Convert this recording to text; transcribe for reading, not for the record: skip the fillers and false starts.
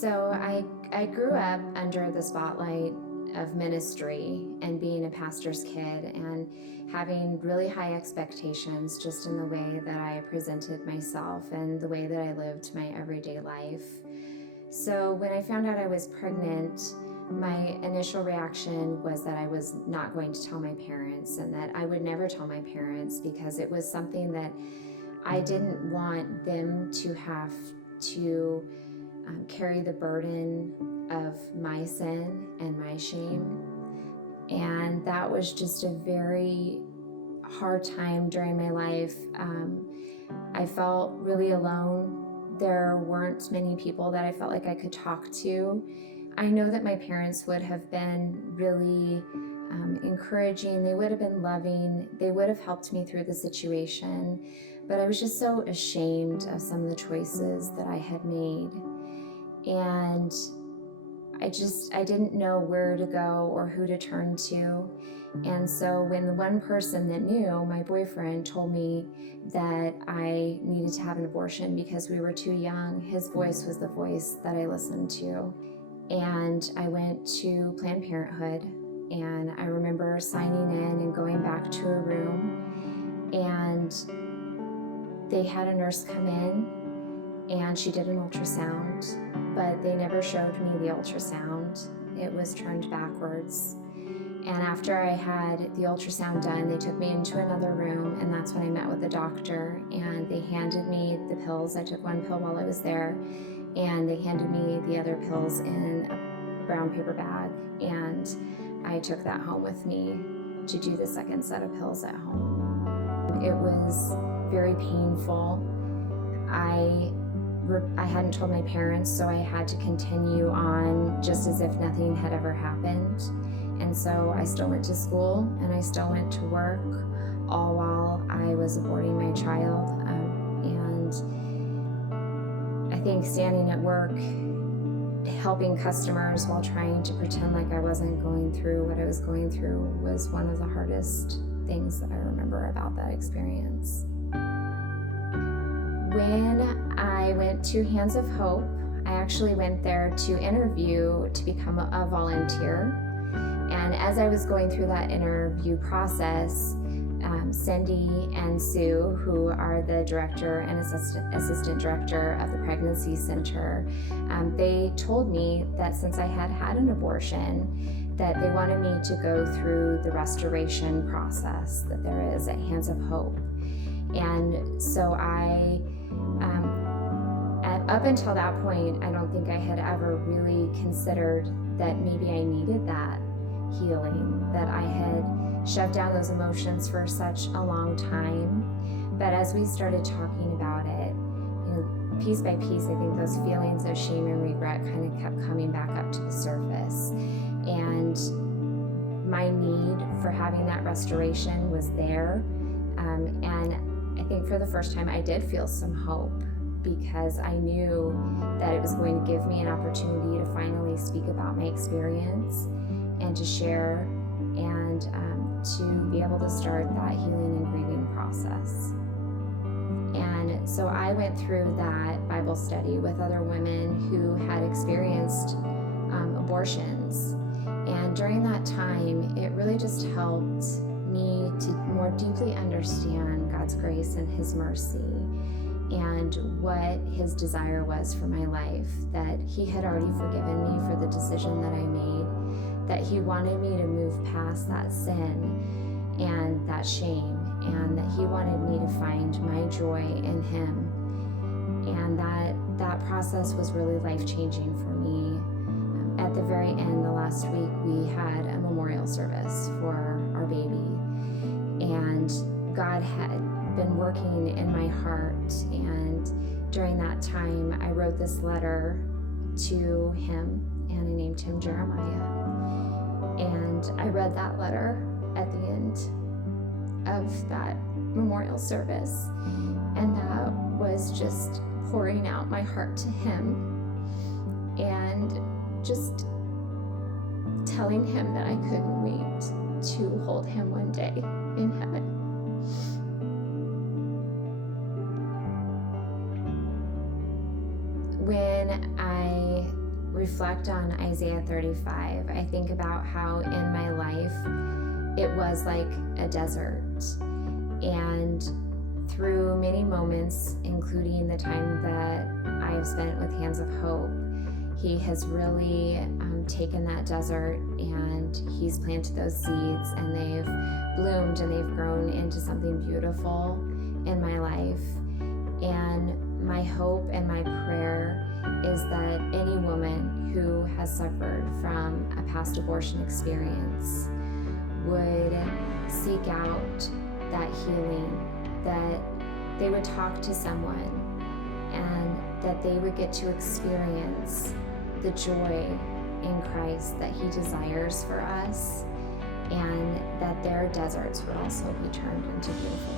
So I grew up under the spotlight of ministry and being a pastor's kid and having really high expectations just in the way that I presented myself and the way that I lived my everyday life. So when I found out I was pregnant, my initial reaction was that I was not going to tell my parents and that I would never tell my parents because it was something that I didn't want them to have to carry the burden of my sin and my shame. And that was just a very hard time during my life. I felt really alone. There weren't many people that I felt like I could talk to. I know that my parents would have been really encouraging, they would have been loving, they would have helped me through the situation, but I was just so ashamed of some of the choices that I had made. And I didn't know where to go or who to turn to. And so when the one person that knew, my boyfriend, told me that I needed to have an abortion because we were too young, his voice was the voice that I listened to. And I went to Planned Parenthood, and I remember signing in and going back to a room, and they had a nurse come in and she did an ultrasound, but they never showed me the ultrasound. It was turned backwards. And after I had the ultrasound done, they took me into another room, and that's when I met with the doctor, and they handed me the pills. I took one pill while I was there, and they handed me the other pills in a brown paper bag, and I took that home with me to do the second set of pills at home. It was very painful. I hadn't told my parents, so I had to continue on just as if nothing had ever happened. And so I still went to school and I still went to work, all while I was aborting my child. And I think standing at work, helping customers while trying to pretend like I wasn't going through what I was going through was one of the hardest things that I remember about that experience. When I went to Hands of Hope, I actually went there to interview to become a volunteer. And as I was going through that interview process, Cindy and Sue, who are the director and assistant director of the pregnancy center, they told me that since I had had an abortion, that they wanted me to go through the restoration process that there is at Hands of Hope. And so up until that point, I don't think I had ever really considered that maybe I needed that healing, that I had shoved down those emotions for such a long time. But as we started talking about it, piece by piece, I think those feelings of shame and regret kind of kept coming back up to the surface. And my need for having that restoration was there. And I think for the first time I did feel some hope, because I knew that it was going to give me an opportunity to finally speak about my experience and to share and to be able to start that healing and grieving process. And so I went through that Bible study with other women who had experienced abortions. And during that time, it really just helped me to more deeply understand God's grace and His mercy and what His desire was for my life, that He had already forgiven me for the decision that I made, that He wanted me to move past that sin and that shame, and that He wanted me to find my joy in Him. And that process was really life-changing for me. At the very end, the last week, we had a memorial service for our baby, and God had been working in my heart. And during that time, I wrote this letter to him, and I named him Jeremiah. And I read that letter at the end of that memorial service, and that was just pouring out my heart to him and just telling him that I couldn't wait to hold him one day in heaven. When I reflect on Isaiah 35, I think about how in my life it was like a desert. And through many moments, including the time that I have spent with Hands of Hope, He has really taken that desert and He's planted those seeds, and they've bloomed and they've grown into something beautiful in my life. And my hope and my prayer is that any woman who has suffered from a past abortion experience would seek out that healing, that they would talk to someone, and that they would get to experience the joy in Christ that He desires for us, and that their deserts would also be turned into beautiful